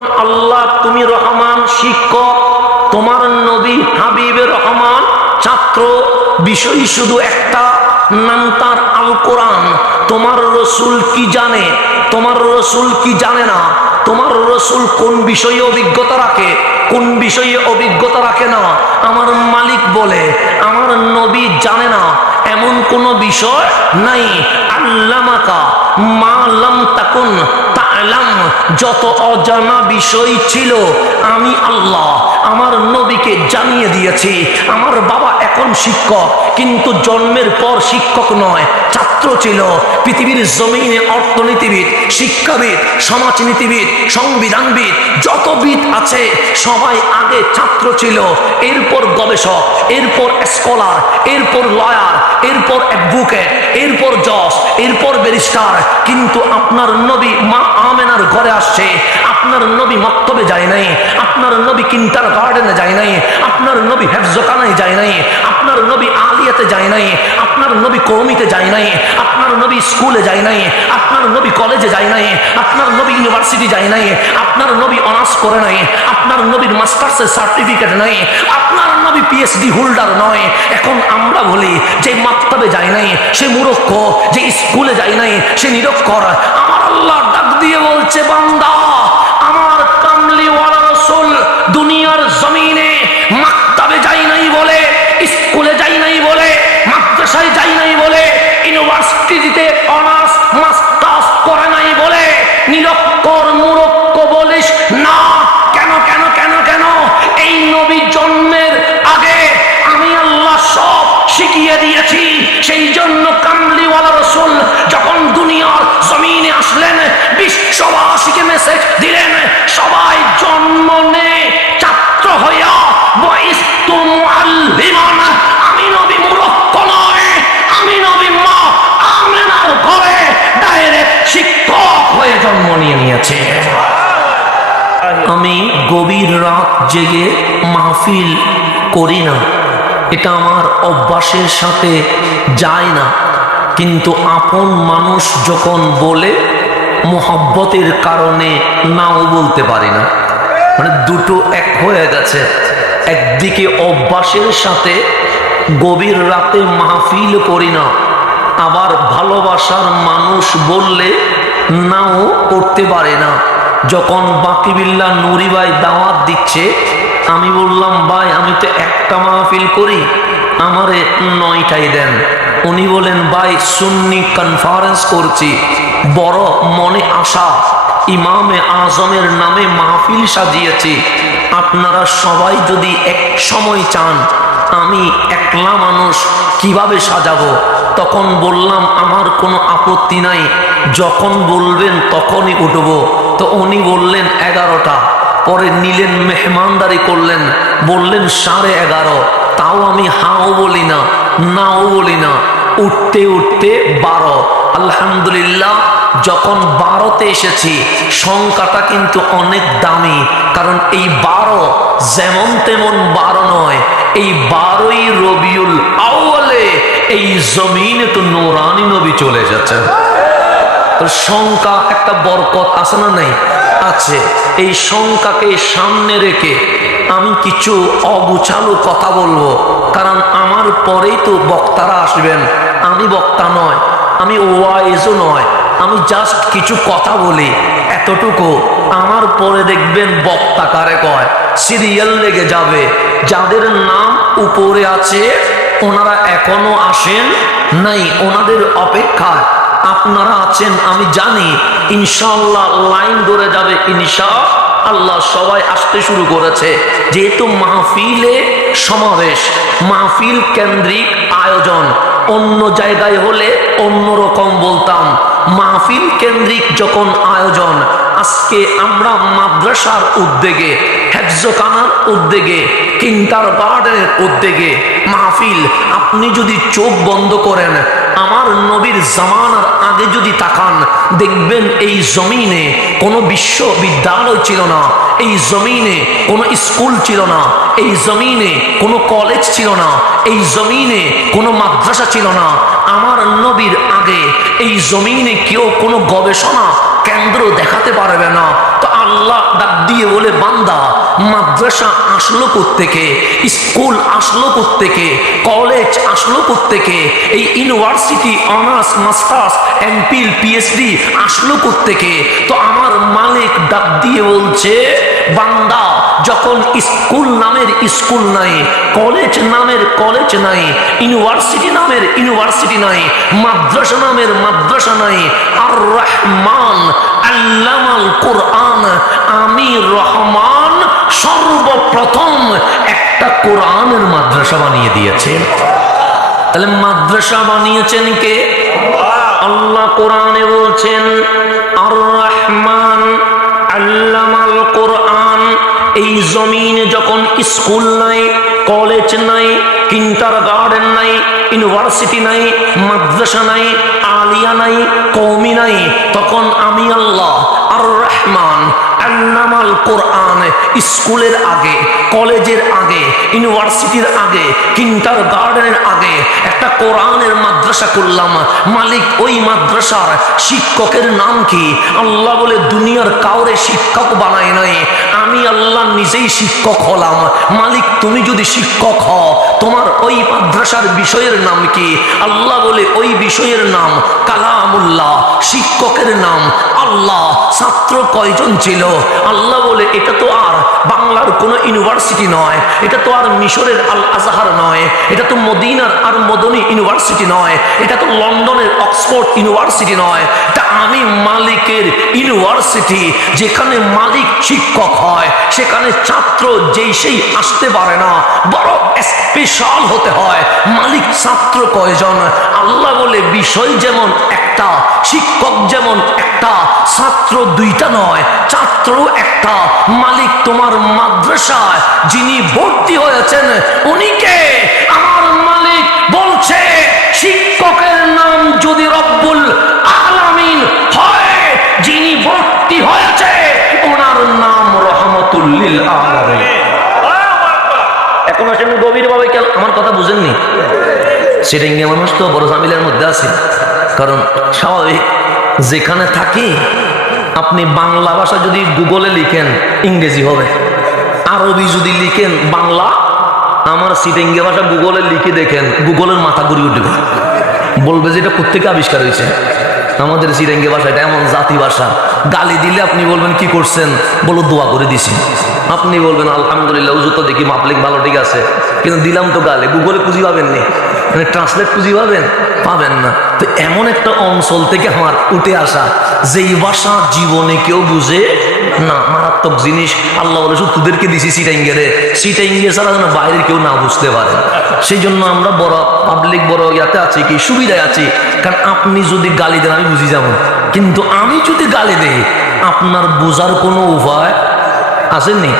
আল্লাহ তুমি রহমান, শিক্ষক তোমার নবী হাবিবে রহমান, ছাত্র বিষয় শুধু একটা, নাম তার আল কোরআন। তোমার রসুল কি জানে, তোমার রসুল কি জানে না, তোমার রসুল কোন বিষয়ে অভিজ্ঞতা রাখে, কোন বিষয়ে অভিজ্ঞতা রাখে না। আমার মালিক বলে আমার নবী জানে না এমন কোন বিষয় নাই। আল্লামাকা মা লাম তাকুন তা'লাম, যত অজানা বিষয় ছিল আমি আল্লাহ আমার নবীকে জানিয়ে দিয়েছি। আমার বাবা এখন শিক্ষক, কিন্তু জন্মের পর শিক্ষক নয়, ছাত্র ছিল। পৃথিবীর জমিনে অর্থনীতিবিদ, শিক্ষাবিদ, সমাজনীতিবিদ, সংবিধানবিদ, যত বিদ আছে সবাই আগে ছাত্র ছিল, এরপর গবেষক, এরপর স্কলার, এরপর লয়ার, এরপর অ্যাডভোকেট, এরপর জজ, এরপর ব্যারিস্টার। কিন্তু আপনার নবী মা আমেনার ঘরে আসছে, আপনার নবী মক্তবে যায় নাই, আপনার নবী কিন্টার গার্ডেনে যায় নাই, আপনার নবী হেফজখানায় যায় নাই, আপনার নবী আলিয়াতে যায় নাই, আপনার নবী কওমিতে যায় নাই, আপনার নবী স্কুলে যায় নাই, আপনার নবী কলেজে যায় নাই, আপনার নবী ইউনিভার্সিটি যায় নাই, আপনার নবী অনার্স করে নাই, আপনার নবীর মাস্টার্সের সার্টিফিকেট নাই, আপনার নবী পিএইচডি হোল্ডার নয়। এখন আমরা বলি যে মাক্তাবে যায় নাই সে মূর্খ, যে স্কুলে যায় নাই সে নিরক্ষর। আমার আল্লাহ ডাক দিয়ে বলছে, বান্দা আমার কামলিওয়ালা রাসূল দুনিয়ার জমিনে মাক্তাবে যাই নাই বলে, স্কুলে যাই নাই বলে, মাদ্রাসায় যাই নাই বলে, ইউনিভার্সিটিতে অনার্স মাস্টার্স করে নাই বলে নিরক্ষর মূর্খ বলিস না। কেন কেন কেন কেন? এই নবী জন্মের আগে আমি আল্লাহ সব শিখিয়ে দিয়েছি। সেই জন্য কামলিওয়ালা রাসূল যখন দুনিয়ার জমিনে আসলেন, বিশ্ববাসীকে মেসেজ দিলেন, সবাই জন্ম নে ছাত্র হইয়া বইস্তু মুআল্লিমান। আমি নবী মূর্খ নয়, আমি নবী মা আমেনার ঘরে ডাইরেক্ট শিক্ষক হয়ে জন্ম নিয়েছে। আমি গভীর রাত জেগে মাহফিল করি না, এটা আমার অভ্যাসের সাথে যায় না। কিন্তু আপন মানুষ যখন বলে, মোহব্বতের কারণে নাও বলতে পারি না। মানে দুটো এক হয়ে গেছে। একদিকে অভ্যাসের সাথে গভীর রাতে মাহফিল করি না, আবার ভালোবাসার মানুষ বললে নাও করতে পারে না। যখন বাকিবিল্লাহ নুরি ভাই দাওয়াত দিচ্ছে, আমি বললাম ভাই আমি তো একটা মাহফিল করি, আমারে 9টাই দেন। উনি বলেন ভাই সুন্নি কনফারেন্স করছি, বড় মনে আশা, ইমামে আজমের নামে মাহফিল সাজিয়েছি, আপনারা সবাই যদি এক সময় চান আমি একলা মানুষ কিভাবে সাজাবো? তখন বললাম আমার কোনো আপত্তি নাই, যখন বলবেন তখনই উঠবো। তো উনি বললেন 11টা, পরে নিলেন মেহমানদারি করলেন, বললেন 11:30, তাও আমি হাও বলি না নাও বলি না। উঠতে উঠতে 12। আলহামদুলিল্লাহ, যখন 12তে এসেছি, সংখ্যাটা কিন্তু অনেক দামি, কারণ এই 12 যেমন তেমন 12 নয়, এই 12ই রবিউল আউয়ালে এই জমিনে তো নূরানি নবী চলে এসেছে। সংখ্যা একটা বরকত আছে না নাই? আছে। এই সংখ্যাকে সামনে রেখে আমি কিছু অগুছালো কথা বলবো, কারণ আমার পরেই তো বক্তারা আসবেন। আমি বক্তা নয়, আমি ওয়াইজও নয়, আমি জাস্ট কিছু কথা বলি এতটুকু। আমার পরে দেখবেন বক্তা কারে কয়, সিরিয়াল লেগে যাবে। যাদের নাম উপরে আছে ওনারা এখনো আসেন নাই, ওনাদের অপেক্ষায় আপনারা আছেন। আমি জানি ইনশাআল্লাহ লাইন ধরে যাবে, ইনশাআল্লাহ সবাই আসতে শুরু করেছে। যেহেতু মাহফিলে সমাবেশ, মাহফিল কেন্দ্রিক আয়োজন, অন্য জায়গায় হলে অন্যরকম বলতাম। মাহফিল কেন্দ্রিক যখন আয়োজন, আজকে আমরা মাদ্রাসার উদ্যোগে, হেফজখানার উদ্যোগে, কিন্টার গার্ডেনের উদ্যোগে মাহফিল। আপনি যদি চোখ বন্ধ করেন, আমার নবীর জামানার আগে যদি তাকান, দেখবেন এই জমিনে কোনো বিশ্ববিদ্যালয় ছিল না, এই জমিনে কোনো স্কুল ছিল না, এই জমিনে কোনো কলেজ ছিল না, এই জমিনে কোনো মাদ্রাসা ছিল না। আমার নবীর আগে এই জমিনে কেউ কোনো গবেষণা কেন্দ্র দেখাতে পারবে না। তো আল্লাহ ডাক দিয়ে বলে, বান্দা মাদ্রাসা আসলো কোত্থেকে, স্কুল আসলো কোত্থেকে, কলেজ আসলো কোত্থেকে, এই university honours masters MPhil PhD আসলো কোত্থেকে? তো আমার মালিক ডাক দিয়ে বলছে, বান্দা যখন স্কুল নামের স্কুল নাই, কলেজ নামের কলেজ নাই, ইউনিভার্সিটি নামের ইউনিভার্সিটি নাই, মাদ্রাসা নামের মাদ্রাসা নাই, আর রহমান আল্লামাল কোরআন, আমি রহমান সর্বপ্রথম একটা কোরআনের মাদ্রাসা বানিয়ে দিয়েছেন। তাহলে মাদ্রাসা বানিয়েছেন কে? আল্লাহ কোরআনে বলছেন, আর রহমান আল্লামাল কোরআন। এই জমিনে যখন স্কুল নাই, কলেজ নাই, কিন্ডারগার্টেন নাই, ইউনিভার্সিটি নাই, মাদ্রাসা নাই, আলিয়া নাই, কওমি নাই, তখন আমি আল্লাহ আর রহমান আল্লামাল কোরআন স্কুলের আগে, কলেজের আগে, ইউনিভার্সিটির আগে, কিন্ডারগার্টেনের আগে একটা কোরআনের মাদ্রাসা করলাম। মালিক ওই মাদ্রাসার শিক্ষকের নাম কি? আল্লাহ বলে, দুনিয়ার কাউরে শিক্ষক বানায় নাই, আমি আল্লাহ নিজেই শিক্ষক হলাম। মালিক তুমি যদি শিক্ষক হও, তোমার ওই মাদ্রাসার বিষয়ের নাম কি? আল্লাহ বলে, ওই বিষয়ের নাম কালামুল্লাহ, শিক্ষকের নাম আল্লাহ। ছাত্র কয়জন ছিল? আল্লাহ বলে, এটা তো আর বাংলার কোনো ইউনিভার্সিটি নয়, এটা তো আর মিশরের আল আজহার নয়, এটা তো মদিনার আর মদনী ইউনিভার্সিটি নয়, এটা তো লন্ডনের অক্সফোর্ড ইউনিভার্সিটি নয়, এটা আমি মালিকের ইউনিভার্সিটি। যেখানে মালিক শিক্ষক হয়, সেখানে ছাত্র যেই সেই আসতে পারে না, বড় স্পেশাল হতে হয়। মালিক ছাত্র কয়জন? আল্লাহ বলে, বিষয় যেমন একটা, শিক্ষক যেমন একটা, ছাত্র দুইটা নয়, ছাত্র একটা। মালিক তোমার মাদ্রাসায় যিনি ভর্তি হয়েছেন উনি কে? আমার মালিক বলছে, শিক্ষকের নাম যদি রব্বুল আলামিন হয়, যিনি ভর্তি হয়েছে ওনার নাম রহমতুল লিল আলামিন। এখন আসেন গভীরভাবে, কেন আমার কথা বুঝেননি? সিটিংয়ে মানুষ তো বড় ঝামেলার মধ্যে আছে। কারণ স্বাভাবিক, যেখানে থাকি আপনি বাংলা ভাষা যদি গুগলে লিখেন ইংরেজি হবে, আরবি যদি লিখেন বাংলা, আমার সিটিংয়ে ভাষা গুগলে লিখে দেখেন, গুগলের মাথা ঘুরিয়ে উঠবে, বলবে যে এটা কোত্থেকে আবিষ্কার হয়েছে। আমাদের সিটিংয়ে ভাষা এটা এমন জাতি ভাষা, গালি দিলে আপনি বলবেন কি করছেন? বলো দোয়া করে দিছি। আপনি বলবেন আলহামদুলিল্লাহ, উজু তো দেখি মাপলিক ভালো, ঠিক আছে, কিন্তু দিলাম তো গালে। গুগলে খুঁজি পাবেননি, মানে ট্রান্সলেট খুঁজি পাবেন না। তো এমন একটা অঞ্চল থেকে আমার উঠে আসা, যেই ভাষা জীবনে কেউ বুঝে না, মারাত্মক জিনিস। আল্লাহ বলে, তোদেরকে দিছি সিটাইঙ্গেরে, সিটাইঙ্গে ছাড়া যেন বাইরের কেউ না বুঝতে পারে। সেই জন্য আমরা বড় পাবলিক, বড় ইয়াতে আছি, কি সুবিধায় আছি। কারণ আপনি যদি গালি দেন আমি বুঝি যাব, কিন্তু আমি যদি গালি দেই আপনার বোঝার কোনো উপায় আসেননি,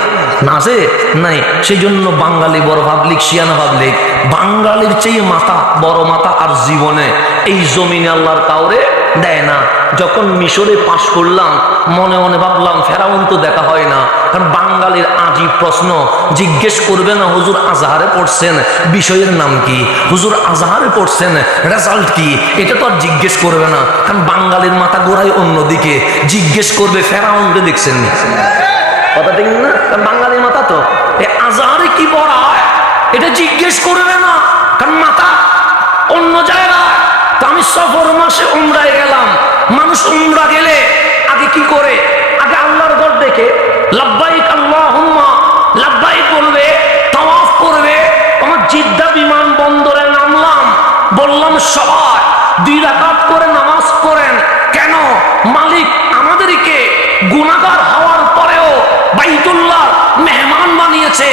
না আছে নাই। সেই জন্য বাঙালি বড় পাবলিক, শিয়ানা পাবলিক, বাঙালির চেয়ে মাথা বড় মাথা আর জীবনে এই জমিনে আল্লাহর কাউরে দেয় না। যখন মিশরে পাশ করলাম, মনে মনে ভাবলাম ফেরাউন তো দেখা হয় না, কারণ বাঙালির আজীব প্রশ্ন। জিজ্ঞেস করবে না হুজুর আজহারে পড়ছেন, বিষয়ের নাম কি? হুজুর আজহারে পড়ছেন, রেজাল্ট কি? এটা তো আর জিজ্ঞেস করবে না, কারণ বাঙালির মাথা গোড়ায় অন্যদিকে। জিজ্ঞেস করবে ফেরাউনকে দেখছেন না, কথা ঠিক না? কারণ বাঙালির মাথা তো আজহারে কি পড়ায় এটা জিজ্ঞেস করবে না, কারণ মাথা অন্য জায়গায়। তো আমি সফর মাসে উমরায় গেলাম। মানুষ উমরা গেলে আগে কি করে? আগে আল্লাহর ঘর দেখে লাব্বাইক আল্লাহুম্মা লাব্বাইক বলবে, তাওয়াফ করবে। আমার জিদ্দা বিমান বন্দরে নামলাম, বললাম সবাই 2 রাকাত করে নামাজ পড়েন। কেন? মালিক আমাদেরকে গুনাহগার হওয়ার পরেও বাইতুল্লাহ মেহমান বানিয়েছে।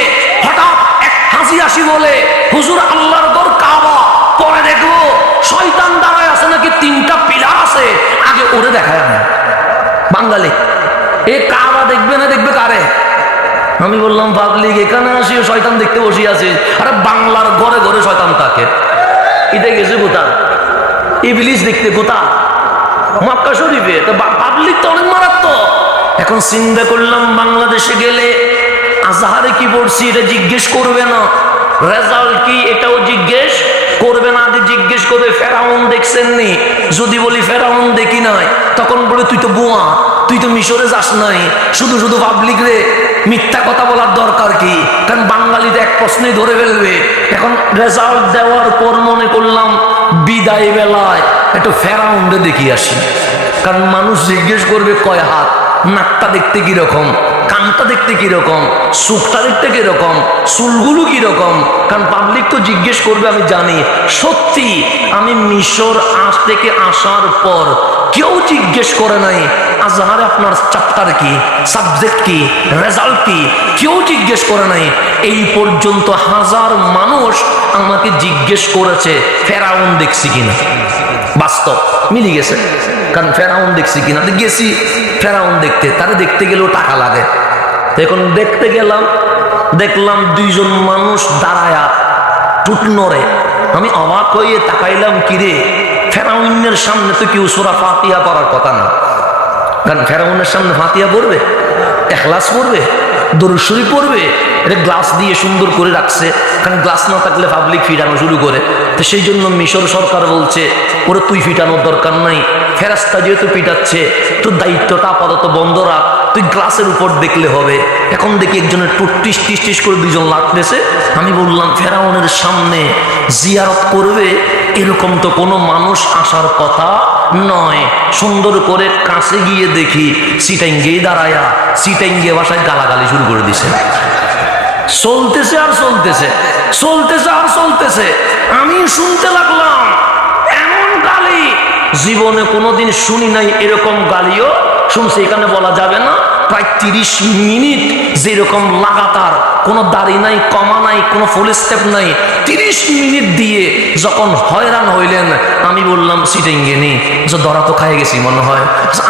হঠাৎ এক হাসি হাসি বলে, হুজুর আল্লাহর ঘর কাবা, পরে দেখবো শয়তান দাঁড়ায় আছে নাকি 3টা পিলার আছে, আগে ওরে দেখায় না। বাঙালি এ কাবা দেখবে না, দেখবে কারে? আমি বললাম পাবলিক এখানে আসি শয়তান দেখতে বসে আছে। আরে বাংলার ঘরে ঘরে শয়তান থাকে। এটা গেছে কোথা? ইবলিস দেখতে কোথা? মক্কা শরীফে। তো পাবলিক তো অনেক মারাত্মক। এখন চিন্তা করলাম বাংলাদেশে গেলে আজহারে কি পড়ছি এটা জিজ্ঞেস করবে না, রেজাল্ট কি এটাও জিজ্ঞেস করবে না, আগে জিজ্ঞেস করবে ফেরাউন দেখছেন নি। যদি বলি ফেরাউন দেখি নাই, তখন বলে তুই তো বোয়া, তুই তো মিশরে যাস নাই, শুধু শুধু পাবলিক রে মিথ্যা কথা বলার দরকার কি? কারণ বাঙালিতে এক প্রশ্নেই ধরে ফেলবে। এখন রেজাল্ট দেওয়ার পর মনে করলাম বিদায় বেলায় একটু ফেরাউন্ডে দেখি আসি, কারণ মানুষ জিজ্ঞেস করবে কয় হাত, নাকটা দেখতে কিরকম, কানটা দেখতে কিরকম, সুখটা দেখতে কিরকম, চুলগুলো কিরকম, কারণ পাবলিক তো জিজ্ঞেস করবে। আমি জানি সত্যি আমি মিশর থেকে আসার পর কেউ জিজ্ঞেস করে নাই আজহারে আপনার চ্যাপ্টার কি, সাবজেক্ট কি, রেজাল্ট কি, কেউ জিজ্ঞেস করে নাই। এই পর্যন্ত 1000 মানুষ আমাকে জিজ্ঞেস করেছে ফেরাউন দেখছি কিনা। বাস্তব মিলি গেছে, কারণ ফেরাউন দেখছি কিনা, গেছি ফেরাউন দেখতে, তারা দেখতে গেলেও টাকা লাগে। এখন দেখতে গেলাম, দেখলাম 2 জন মানুষ দাঁড়ায়া টুট নড়ে। আমি অবাক হয়ে তাকাইলাম, কিরে ফেরাউনের সামনে তো কেউ সূরা ফাতিহা পড়ার কথা না, কারণ ফেরাউনের সামনে ফাতিহা পড়বে, ইখলাস পড়বে, দরুদ শরীফ পড়বে। এটা গ্লাস দিয়ে সুন্দর করে রাখছে, কারণ গ্লাস না থাকলে পাবলিক ফিটানো শুরু করে। তো সেই জন্য মিশর সরকার বলছে ওরে তুই ফিটানোর দরকার নাই, ফেরেশতা যেহেতু পিটাচ্ছে তোর দায়িত্বটা আপাতত বন্ধ রাখ, তুই গ্লাসের উপর দেখলে হবে। এখন দেখি একজনের টুটিস টিস টিস করে 2 জন লাগতেছে। আমি বললাম ফেরাউনের সামনে জিয়ারত করবে এরকম তো কোনো মানুষ আসার কথা নয়। সুন্দর করে কাছে গিয়ে দেখি সিটাইঙ্গে দাঁড়ায়া সিটাইঙ্গে ভাষায় গালাগালি শুরু করে দিছে। চলতেছে আর চলতেছে, চলতেছে আর চলতেছে। আমি শুনতে লাগলাম এমন গালি জীবনে কোনোদিন শুনি নাই, এরকম গালিও শুনছে। এখানে বলা যাবে না, প্রায় 30 মিনিট যেরকম লাগাতার, কোনো দাড়ি নাই, কমা নাই, কোনো ফুল স্টেপ নাই, 30 মিনিট দিয়ে যখন হয়রান হইলেন, আমি বললাম সিটিংয়ে নেই, যে ধরা তো খাই গেছি মনে হয়।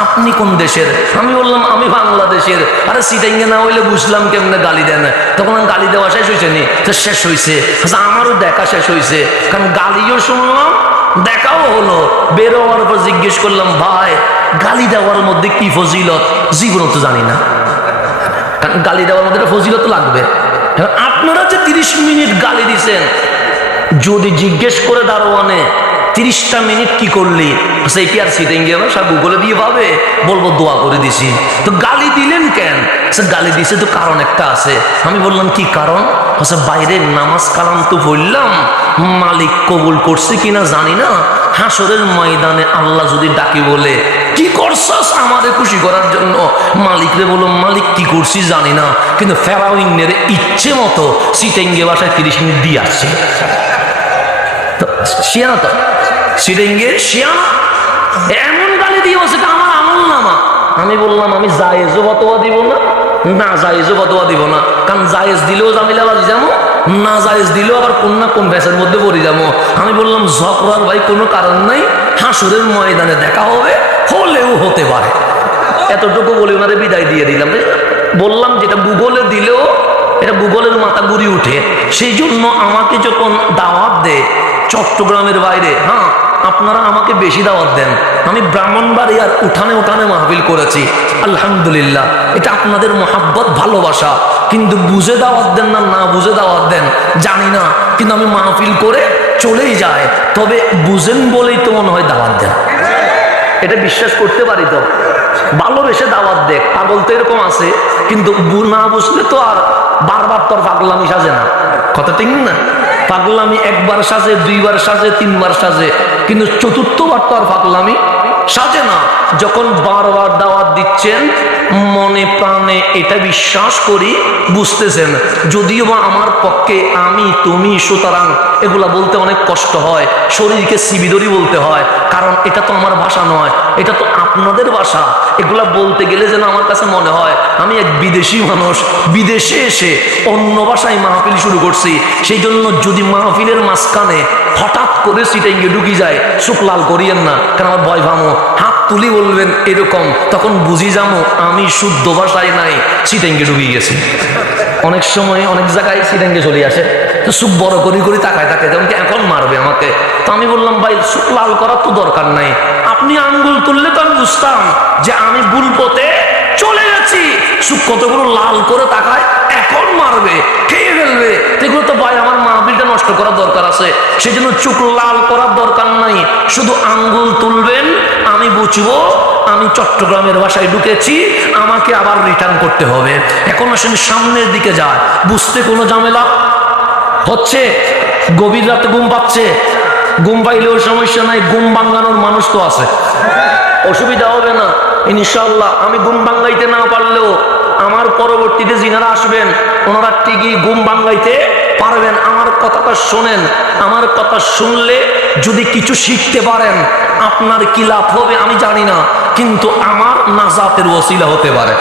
আপনি কোন দেশের? আমি বললাম আমি বাংলাদেশের। আরে সিটিংয়ে না হইলে বুঝলাম কেমনে গালি দেন। তখন গালি দেওয়া শেষ হয়েছে নি? তো শেষ হয়েছে, আমারও দেখা শেষ হয়েছে, কারণ গালিও শুনলাম, দেখাও হলো। বের হওয়ার পর জিজ্ঞেস করলাম ভাই গালি দেওয়ার মধ্যে কি ফজিলত? জীবন তো জানি না, কারণ গালি দেওয়ার মধ্যে ফজিলত লাগবে। আপনারা যে 30 মিনিট গালি দিছেন, যদি জিজ্ঞেস করে দারোয়ানে 30টা মিনিট কি করলি, সেই কি আর সিটিংয়ে সব গুগলে দিয়ে পাবে? বলবো দোয়া করে দিছি। তো গালি দিলেন কেন? গালি দিছে তো কারণ একটা আছে। আমি বললাম কি কারণ? বাইরে নামাজ কালাম তো বললাম, মালিক কবুল করছে কিনা জানি না, হাসরের ময়দানে আল্লাহ যদি ডাকি বলে কি করছস আমারে খুশি করার জন্য, মালিকরে বলো মালিক কি করছি জানি না, কিন্তু ফেরাউনের ইচ্ছে মতো সিটিংয়ে ভাষায় 30 মিনিট দিয়ে আসছে। শিয়ানা তো সিটিংয়ে শিয়ানা এমন গালি দিয়ে বসে আমার আমল নামা। আমি বললাম আমি জায়েজও ফতোয়া দিব না, না জায়েজও ফতোয়া দিব না, কারণ জায়েজ দিলেও জামিলা বাজি যাবো, না জায়েজ দিলেও আবার কোন না কোন ভেসের মধ্যে পড়ে যাবো। আমি বললাম ঝগড়ার ভাই কোনো কারণ নাই, হাসরের ময়দানে দেখা হবে, হলেও হতে পারে। এতটুকু বলে ওনারে বিদায় দিয়ে দিলাম। বললাম যেটা গুগলে দিলেও এটা গুগলের মাথা ঘুরি উঠে। সেই জন্য আমাকে যখন দাওয়াত দেয় চট্টগ্রামের বাইরে, হ্যাঁ আপনারা আমাকে বেশি দাওয়াত দেন। আমি ব্রাহ্মণবাড়িয়ার উঠানে উঠানে মাহফিল করেছি, আলহামদুলিল্লাহ। এটা আপনাদের মহাব্বত ভালোবাসা, কিন্তু বুঝে দাওয়াত দেন না, না বুঝে দাওয়াত দেন জানি না, কিন্তু আমি মাহফিল করে চলেই যায়। তবে বুঝেন বলেই তো মনে হয় দাওয়াত দেন, এটা বিশ্বাস করতে পারি। তো ভালোবেসে দাওয়াত দেখ, পাগল তো এরকম আছে, কিন্তু না বুঝলে তো আর বারবার তোর পাগলামি সাজে না। কথা ঠিক না? পাগলামি একবার সাজে, 2বার সাজে, 3বার সাজে, কিন্তু 4র্থবার তো আর পাগলামি সাজে না। যখন বারবার দাওয়াত দিচ্ছেন মনে প্রাণে এটা বিশ্বাস করি বুঝতেছেন, যদিও বা আমার পক্ষে আমি তুমি সুতরাং এগুলা বলতে অনেক কষ্ট হয়, শরীরকে সিবিদরি বলতে হয়, কারণ এটা তো আমার ভাষা নয়, এটা তো আপনাদের ভাষা। এগুলা বলতে গেলে যেন আমার কাছে মনে হয় আমি এক বিদেশি মানুষ, বিদেশে এসে অন্য ভাষায় মাহফিল শুরু করছি। সেই জন্য যদি মাহফিলের মাঝখানে হঠাৎ করে সিটিংয়ে ঢুকি যায়, চোখ লাল করিয়েন না, কারণ আমার ভয় ভামো, হাত তুলি বলবেন এরকম, তখন বুঝি যাবো আমি শুদ্ধ ভাষায় নাই, সিটিংয়ে ঢুকি গেছি। অনেক সময় অনেক জায়গায় সিটিংয়ে চলে আসে, তো চোখ বড় করি করি তাকায় থাকে, যেমন কি এখন মারবে আমাকে। তো আমি বললাম ভাই চোখ লাল করার তো দরকার নাই, আপনি আঙ্গুল তুললে তো আমি বুঝতাম যে আমি ভুল পথে চলে গেছি। চোখ কতগুলো লাল করে তাকায়, এখন মারবে, খেয়ে ফেলবে। এগুলো তো ভাই আমার মাহফিলটা নষ্ট করার দরকার আছে। সেই জন্য চোখ লাল করার দরকার নাই, শুধু আঙ্গুল তুলবেন, আমি বুঝবো আমি চট্টগ্রামের বাসায় ঢুকেছি, আমাকে আবার রিটার্ন করতে হবে। এখন আসেন সামনের দিকে যায়, বুঝতে কোনো ঝামেলা হচ্ছে? গভীর রাতে ঘুম পাচ্ছে, ঘুম পাইলেও সমস্যা নাই, ঘুম ভাঙানোর মানুষ তো আছে, অসুবিধা হবে না ইনশাআল্লাহ। আমি ঘুম ভাঙাইতে না পারলেও আমার পরবর্তীতে যিনারা আসবেন ওনারা ঠিকই ঘুম ভাঙাইতে পারবেন। আমার কথাটা শোনেন, আমার কথা শুনলে যদি কিছু শিখতে পারেন আপনার কি লাভ হবে আমি জানি না, কিন্তু আমার নাজাতের ওসিলা হতে পারে।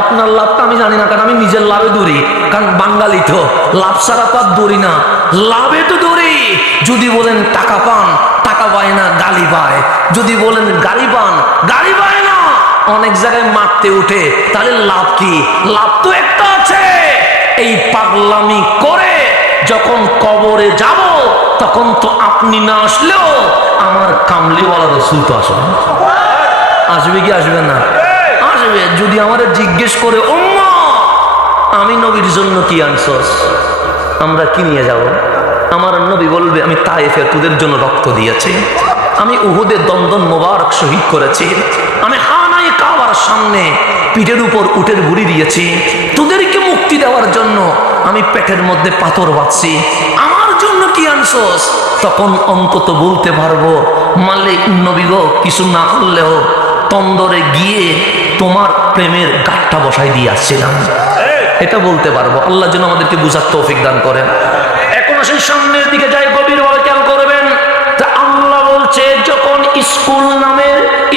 আপনার লাভটা আমি জানি না, কারণ আমি নিজের লাভে দৌড়ি, কারণ বাঙালি তো লাভ ছাড়া তো আর দৌড়ি না, লাভে তো দৌড়ি। যদি বলেন টাকা পান, টাকা পায় না গালি পায়। যদি বলেন গাড়ি পান, গাড়ি পায় না। অনেক জায়গায় মারতে উঠে, তাহলে লাভ কি? লাভ তো একটা আছে, এই পাগলামি করে যখন কবরে যাব তখন তো আপনি না আসলেও আমার কামলিওয়ালা রাসূল তো আসবে। আসবে কি আসবে না? আসবে। যদি আমারে জিজ্ঞেস করে উম্মত আমি নবীর জন্য কি আনছস, আমরা কি নিয়ে যাব? আমার নবী বলবে আমি তায়েফে তোদের জন্য রক্ত দিয়েছি, আমি উহুদে দন্দন মোবারক শহীদ করেছি, আমি খানায়ে কাবার সামনে পিঠের উপর উটের বুড়ি দিয়েছি, তোদেরকে মুক্তি দেওয়ার জন্য আমি পেটের মধ্যে পাথর বাঁধছি, আমার জন্য কি আনছস? তখন অন্তত বলতে পারবো মালিক নবী গো, কিছু না করলেও তন্দরে গিয়ে তোমার প্রেমের গাঁটটা বসাই দিয়ে আসছিলাম, এটা বলতে পারবো। আল্লাহ যেন আমাদেরকে বুঝার তৌফিক দান করেন। এখন আসেন সামনের দিকে যাই, গভীরভাবে খেয়াল করবেন। তা আল্লাহ বলছে যখন স্কুল নামের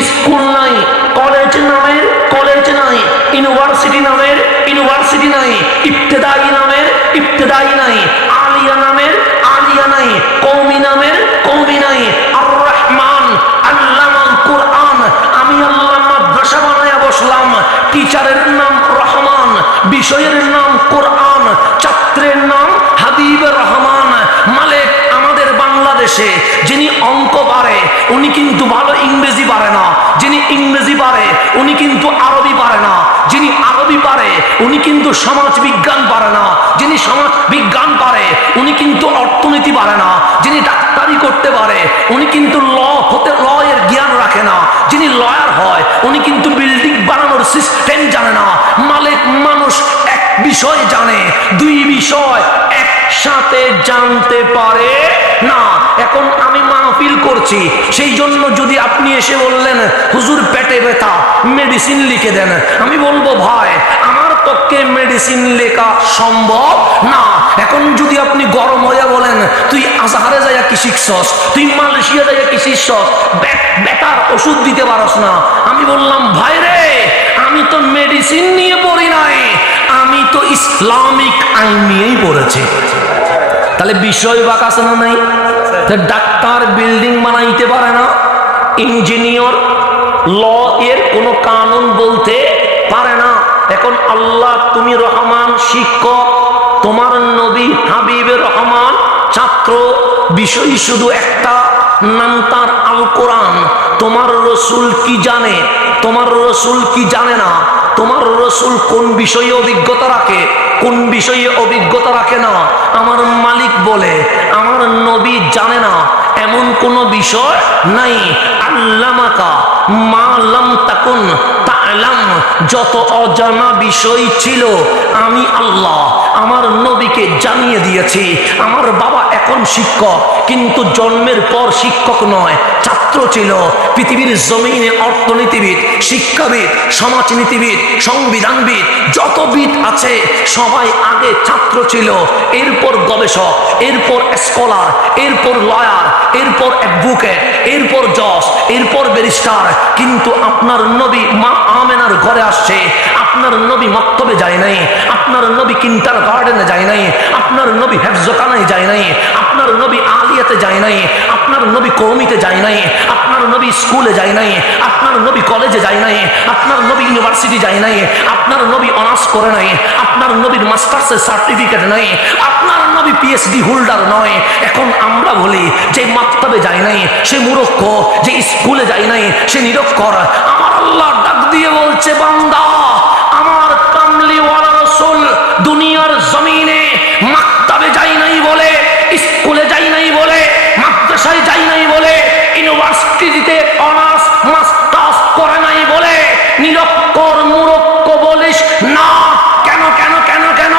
স্কুল নাই, কলেজ নামের কলেজ নাই, ইউনিভার্সিটি নামের ইউনিভার্সিটি নাই, ইবতেদায়ী নামের ইবতেদায়ী নাই, আলিয়া নামের আলিয়া নাই, কওমি নামের কওমি নাই, আর রহমান আল্লামাল কুরআন, আমি আল্লাহ মাদ্রাসা বানায়া বসলাম, টিচারের নাম রহমান, বিষয়ের নাম কোরআন, ছাত্রের নাম হাবিবুর রহমান। মালিক আমাদের বাংলাদেশে যিনি অঙ্ক পারে উনি কিন্তু ভালো ইংরেজি পারে না, যিনি ইংরেজি পারে উনি কিন্তু আরবি পারে না, যিনি আরবি পারে উনি কিন্তু সমাজ বিজ্ঞান পারে না, যিনি সমাজ বিজ্ঞান পারে উনি কিন্তু অর্থনীতি পারে না, যিনি ডাক্তারি করতে পারে উনি কিন্তু ল এর জ্ঞান রাখে না, যিনি লয়ার হয় উনি কিন্তু বিল্ডিং বানানোর সিস্টেম জানে না। মালিক মানুষ এক বিষয় জানে, দুই বিষয় একসাথে জানতে পারে না। এখন আমি মাহফিল করছি, সেই জন্য যদি আপনি এসে বললেন হুজুর পেটে ব্যথা মেডিসিন লিখে দেন, আমি বলবো ভাই আমার পক্ষে মেডিসিন লেখা সম্ভব না। এখন যদি আপনি গরম হয়ে বলেন তুই আজহারে যাইয়া কি শিখছস, তুই মালয়েশিয়া যাইয়া কি শিখছস, ব্যথার ওষুধ দিতে পারস না, আমি বললাম ভাই রে আমি তো মেডিসিন নিয়ে পড়ি নাই, আমি তো ইসলামিক আইন নিয়েই পড়েছি। তাহলে বিষয় বাক আছে না নাই? ডাক্তার বিল্ডিং বানাইতে পারে না, ইঞ্জিনিয়ার ল এর কোনো কানুন বলতে পারে না। এখন আল্লাহ তুমি রহমান শিক্ষক, তোমার নবী হাবিবে রহমান ছাত্র, বিষয় শুধু একটা, নাম তার আল কোরআন। তোমার রসুল কি জানে, তোমার রসুল কি জানে না, তোমার রসুল কোন বিষয়ে অভিজ্ঞতা রাখে, কোন বিষয়ে অভিজ্ঞতা রাখে না। আমার মালিক বলে আমার নবী জানে না এমন কোন বিষয় নাই। আল্লামাকা মা লাম তাকুন তা'লাম, যত অজানা বিষয় ছিল আমি আল্লাহ আমার নবীকে জানিয়ে দিয়েছি। আমার বাবা এখন শিক্ষক, কিন্তু জন্মের পর শিক্ষক নয়, ছাত্র ছিল। পৃথিবীর জমিনে অর্থনীতিবিদ, শিক্ষাবিদ, সমাজনীতিবিদ, সংবিধানবিদ, যত বিদ আছে সবাই আগে ছাত্র ছিল, এরপর গবেষক, এরপর স্কলার, এরপর লয়ার, এরপর অ্যাডভোকেট, এরপর জজ, এরপর ব্যারিস্টার। কিন্তু আপনার নবী মা আমেনার ঘরে আসছে, আপনার নবী মক্তবে যায় নাই, আপনার নবী কিন্টার গার্ডেনে যায় নাই, আপনার নবী হেফজখানায় যায় নাই, আপনার নবী আলিয়াতে যায় নাই, আপনার নবী কওমিতে যায় নাই, আপনার নবী স্কুলে যায় নাই, আপনার নবী কলেজে যায় নাই, আপনার নবী ইউনিভার্সিটি যায় নাই, আপনার নবী অনার্স করে নাই, আপনার নবীর মাস্টার্সের সার্টিফিকেট নাই, আপনার নবী পিএইচডি হোল্ডার নয়। এখন আমরা বলি যে মক্তবে যায় নাই সে মূর্খ, যে স্কুলে যায় নাই সে নিরক্ষর। আমার আল্লাহ ডাক দিয়ে বলছে বান্দা, আমার কামলিওয়ালা রাসূল দুনিয়া মাদ্রাসায় যাই নাই বলে, ইউনিভার্সিটিতে অনার্স মাস্টার্স করে নাই বলে নিরক্ষর মূর্খ বলিস না। কেন কেন কেন কেন?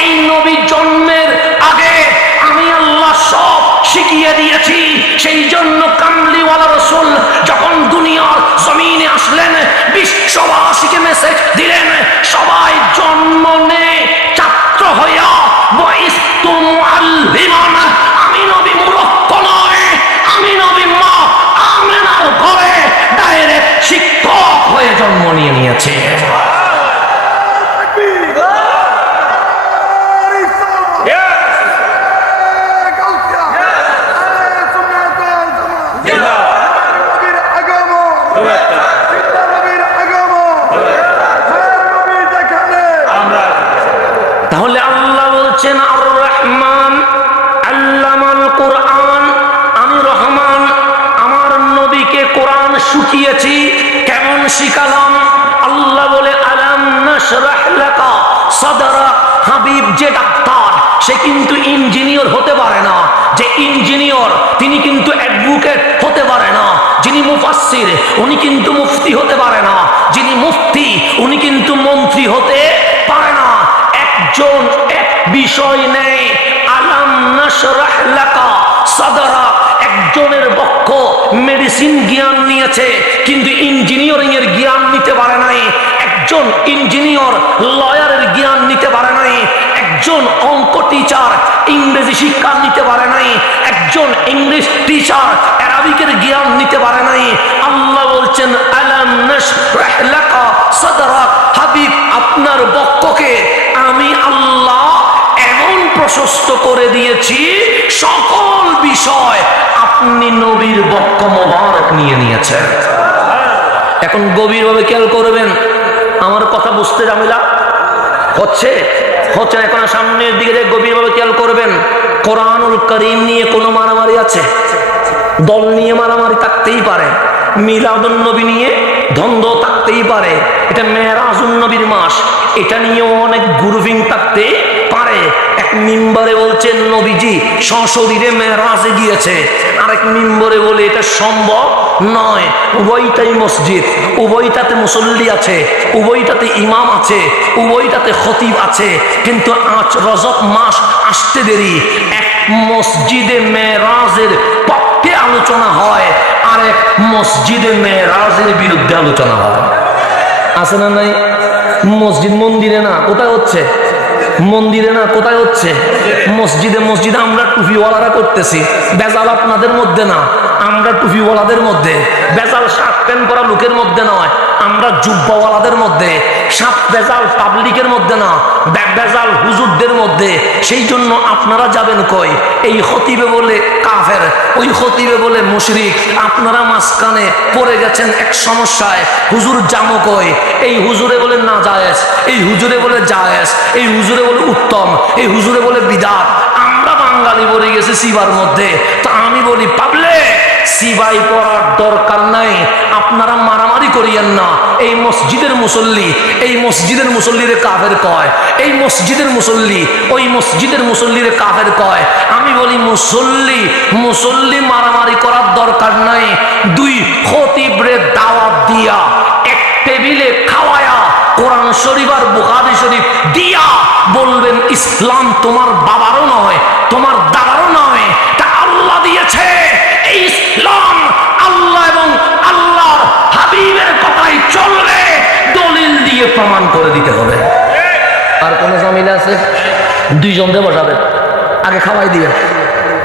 এই নবী জন্মের আগে আমি আল্লাহ সব শিখিয়ে দিয়েছি। সেই জন্য কামলিওয়ালা রসুল যখন দুনিয়ার জমিনে আসলেন, বিশ্ববাসীকে মেসেজ দিলেন, সবাই জন্ম নে ছাত্র হইয়া বইস্তু মুআল্লিমান। আমি নবী মূর্খ নয়, আমি নবী মা আমেনার ঘরে ডাইরেক্ট শিক্ষক হয়ে জন্ম নিয়েছে। তাহলে আল্লাহ বলছেন আর রহমান আল্লামাল কোরআন, আমি রহমান আমার নবীকে কোরআন শিখিয়েছি। কেমন শিখালাম? আল্লাহ বলে আলাম নাশরাহ লাকা সাদরাক। হাবিব যে ডাক্তার, সে কিন্তু ইঞ্জিনিয়ার হতে পারে না। যে ইঞ্জিনিয়ার তিনি কিন্তু অ্যাডভোকেট হতে পারে না। যিনি মুফাসসির উনি কিন্তু মুফতি হতে পারে না। যিনি মুফতি উনি কিন্তু মন্ত্রী হতে পারে না। একজন এক বিষয় নেই। আলাম নাশরাহ লাকা সাদরাক, একজনের বক্ষ মেডিসিন জ্ঞান নিয়েছে কিন্তু ইঞ্জিনিয়ারিং এর জ্ঞান নিতে পারে নাই। একজন ইঞ্জিনিয়ার লয়ারের জ্ঞান নিতে পারে নাই। একজন অঙ্ক টিচার ইংরেজি শিক্ষা নিতে পারে নাই। একজন ইংলিশ টিচার আরবিকের জ্ঞান নিতে পারে নাই। আল্লাহ বলছেন আলাম নাশরাহ লাকা সাদরাক, হাবিব আপনার বক্ষকে আমি আল্লাহ এমন প্রশস্ত করে দিয়েছি, সকল বিষয় আপনি নবীর বক্ষ মোবারক নিয়ে নিয়েছেন। এখন গভীরভাবে খেয়াল করবেন, আমার কথা বুঝতে ঝামেলা হচ্ছে হচ্ছে না? এখন সামনের দিকে গভীরভাবে খেয়াল করবেন। কোরআনুল কারীম নিয়ে কোনো মারামারি আছে? দল নিয়ে মারামারি থাকতেই পারে, মিলাদুন নবী নিয়ে দ্বন্দ্ব থাকতেই পারে, এটা মেরাজুন নবীর মাস, এটা নিয়েও অনেক গ্রুপিং থাকতে পারে। এক মিম্বরে বলছেন নবীজি সশরীরে মেরাজে গিয়েছে, আরেক মিম্বরে বলে এটা সম্ভব নয়। উভয়টাই মসজিদ, উভয়টাতে মুসল্লি আছে, উভয়টাতে ইমাম আছে, উভয়টাতে খতিব আছে, কিন্তু আজ রজব মাস আসতে দেরি। এক মসজিদে মেরাজের পক্ষে আলোচনা হয়, আর এক মসজিদে মেরাজের বিরুদ্ধে আলোচনা হয়। আছে না নাই? মসজিদ মন্দিরে না, কোথায় হচ্ছে? মন্দিরে না, কোথায় হচ্ছে? মসজিদে। মসজিদে আমরা টুপিওয়ালারা করতেছি, বেজাল আপনাদের মধ্যে না, আমরা টুপিওয়ালাদের মধ্যে। বেজাল শার্ট প্যান্ট পরা লোকের মধ্যে নয়, আমরা জুব্বাওয়ালাদের মধ্যে। সাপ বেজাল পাবলিকের মধ্যে না, বেজাল হুজুরদের মধ্যে। সেই জন্য আপনারা যাবেন কই? এই খতিবে বলে কাফের, ওই খতিবে বলে মুশরিক। আপনারা মাঝখানে পড়ে গেছেন এক সমস্যায়। হুজুর জামো কই? এই হুজুরে বলে না জায়েজ, এই হুজুরে বলে জায়েজ, এই হুজুরে বলে উত্তম, এই হুজুরে বলে বিদআত। আমরা বাঙালি পড়ে গেছি সিবার মধ্যে। তো আমি বলি পাবলে সিবাই পড়ার দরকার নাই, আপনারা মারামারি করিয়েন না। এই মসজিদের মুসল্লি, এই মসজিদের মুসল্লিরে কাফের কয়, এই মসজিদের মুসল্লি ওই মসজিদের মুসল্লিরে কাফের কয়। আমি বলি মুসল্লি মুসল্লি মারামারি করার দরকার নাই। দুই খতিবরে দাওয়াত দিয়া এক টেবিলে খাওয়ায়া কোরআন শরীফ আর বুখারী শরীফ দিয়া বলবেন ইসলাম তোমার বাবারও নয়, তোমার দাদারও নয়, তা আল্লাহ দিয়েছে। এই ইসলাম আল্লাহ এবং আল্লাহর হাবিবের কথাই চলবে, দলিল দিয়ে প্রমাণ করে দিতে হবে। আর কোন ঝামেলা আছে? দুইজনকে বসাবেন, আগে খাওয়াই দিয়ে,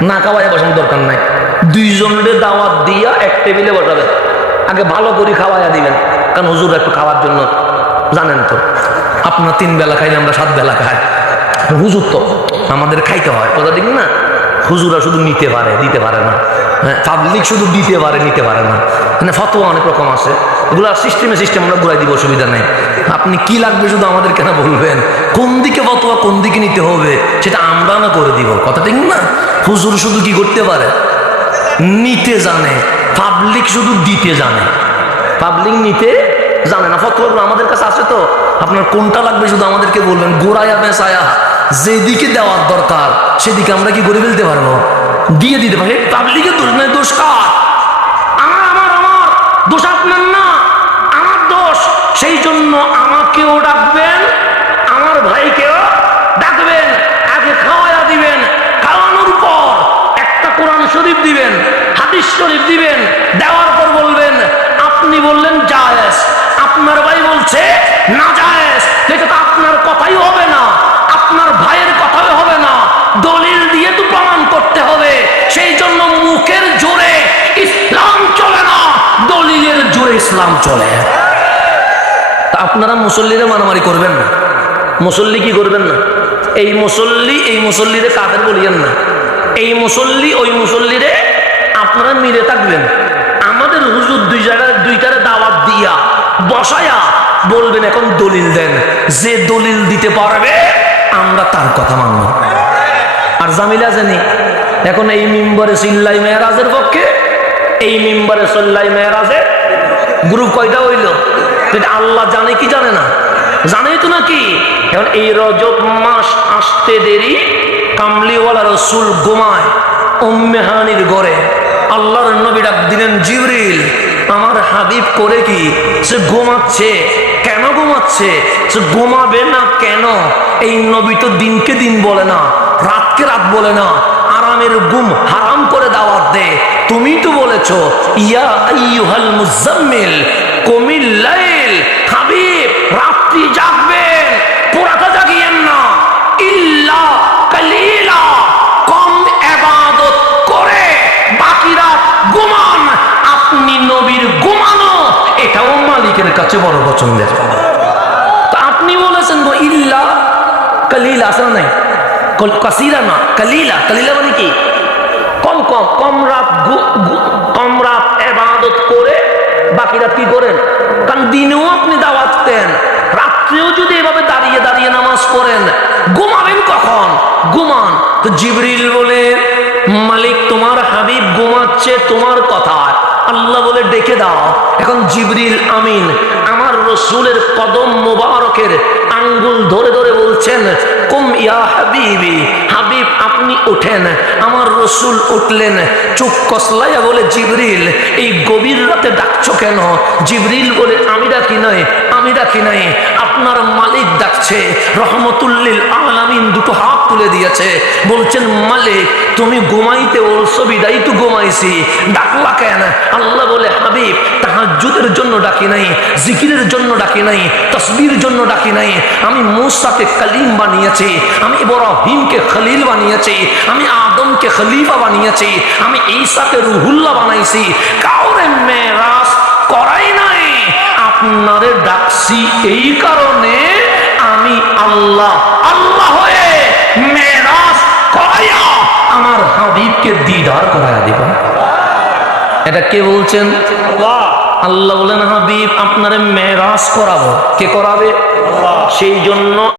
না খাওয়াই বসানোর দরকার নাই। দুইজনকে দাওয়াত দিয়া এক টেবিলে বসাবেন, আগে ভালো করে খাওয়াইয়া দিবেন। কারণ হুজুর একটু খাওয়ার জন্য জানেন তো, আপনার 3 বেলা খাইলে আমরা 7 বেলা খাই। হুজুর তো আমাদের খাইতে হয়, কথা ঠিক না? হুজুরা শুধু নিতে পারে, দিতে পারে না। পাবলিক শুধু দিতে পারে, নিতে পারে না। ফতোয়া অনেক রকম আছে, এগুলো সিস্টেম আমরা ঘুরাই দিব, অসুবিধা নেই। আপনি কি লাগবে শুধু আমাদের কেন বলবেন, কোন দিকে ফতোয়া কোন দিকে নিতে হবে সেটা আমরা না করে দিব, কথা ঠিক না? হুজুর শুধু কি করতে পারে? নিতে জানে, পাবলিক শুধু দিতে জানে। পাবলিক নিতে জানে না। ফতোয়াগুলো আমাদের কাছে আছে তো, আপনার কোনটা লাগবে শুধু আমাদেরকে বলবেন। গোড়ায়া বেসায়া যেদিকে দেওয়ার দরকার সেদিকে আমরা কি করে ফেলতে পারবো? দিয়ে দিতে পারে। তাবলীগের দোষ নয়, দোষ কার? আমার দোষ আপনার না, আমার দোষ। সেই জন্য আমাকেও ডাকবেন, আমার ভাইকেও ডাকবেন, আগে খাওয়ায়া দিবেন, খাওয়ানোর পর একটা কোরআন শরীফ দিবেন, হাদিস শরীফ দিবেন, দেওয়ার পর বলবেন আপনি বললেন জায়েজ, আপনার ভাই বলছে না জায়েজ, এটা তো আপনার কথাই হবে না, আপনার ভাইয়ের কথাই হবে না, দলিল দিয়ে তো প্রমাণ করতে হবে। সেই জন্য মুখের জোরে ইসলাম চলে না, দলিলের জোরে ইসলাম চলে। তা আপনারা মুসল্লিরে মারামারি করবেন না, মুসল্লি কি করবেন না, এই মুসল্লিরে কাদের বলিয়েন না, এই মুসল্লি ওই মুসল্লিরে আপনারা মিলে থাকবেন। আমাদের হুজুর দুইটারে দাওয়াত দিয়া বসায়া বলবেন এখন দলিল দেন, যে দলিল দিতে পারবে আমরা তার কথা মানব। আর জামিলা জানি এখন এই মিম্বরে চিল্লাই মেয়েরাজের পক্ষে, এই মিম্বরে চল্লাই মেয়েরাজের গ্রুপ কয়টা হইল আল্লাহ জানে কি জানে না? জানেই তো নাকি। এখন এই রজব মাস আসতে দেরি, কামলিওয়ালা রসুল ঘুমায় উম্মে হানির ঘরে। আল্লাহর নবী ডাক দিলেন জিবরিল, আমার হাবিব করে কি? সে ঘুমাচ্ছে। কেন ঘুমাচ্ছে? সে ঘুমাবে না কেন? এই নবী তো দিনকে দিন বলে না, রাতকে রাত বলে না, আরামের ঘুম হারাম করে দাওয়াত দে। তুমি তো বলেছো ইয়া আইয়ুহাল মুজাম্মিল কুমিল লাইল, হাবিব রাত্রি জাগবেন, পুরাটা জাগিয়েন না, ইল্লা কালিলা, কম ইবাদত করে বাকি রাত ঘুমান। আপনি নবীর ঘুমানো এটাও মালিকের কাছে বড় পছন্দের। তো আপনি বলেছেন ইল্লা কালিলা, আসলে নাই কাসিরা না, কালিলা। কালিলা মানে কি? কম কম কম রাত ইবাদত করে বাকি রাত কি করেন? কারণ দিনেও আপনি দাওয়াত দেন, রাত্রেও যদি এভাবে দাঁড়িয়ে দাঁড়িয়ে নামাজ পড়েন, ঘুমাবেন কখন? ঘুমান। তো জিবরিল বলে মালিক তোমার হাবিব ঘুমাচ্ছে তোমার কথা, আল্লাহ বলে ডেকে দাও। এখন জিবরিল আমিন আমার রসুলের কদম মোবারকের আঙ্গুল ধরে ধরে বলছেন কুম ইয়া হাবিবি, হাবিব আপনি ওঠেন। আমার রসুল উঠলেন, চোখ কসলাইয়া বলে জিবরিল এই গভীর রাতে ডাকছো কেন? জিবরিল বলে আমি ডাকি নাই, আমি ডাকি নাই, আপনার মালিক ডাকছে। রহমতুল্লিল আলামিন দুটো হাত তুলে দিয়েছে, বলছেন মালিক তুমি ঘুমাইতে বলছো বিদায় তো ঘুমাইছি, ডাকলা কেন? আল্লাহ বলে হাবিব তাহাজ্জুদের জন্য ডাকি নাই, জিকিরের জন্য ডাকি নাই, তাসবির জন্য ডাকি নাই। আমি মুসাকে কালিম বানিয়েছি, আমি ইব্রাহিমকে খলিল বানিয়েছি, আমি আদমকে খলিফা বানিয়েছি, আমি ঈসাকে রুহুল্লাহ বানাইছি, কাউরে মেরাজ করাই নাই। আপনারে ডাকছি এই কারণে আমি আল্লাহ আল্লাহ হয়ে মেরাজ করাইয়া আমার হাবিবকে দিদার করাইয়া দিব। এটা কে বলছেন? আল্লাহ বলেন হাবিব আপনারে মেরাজ করাবো। কে করাবে? সেই জন্য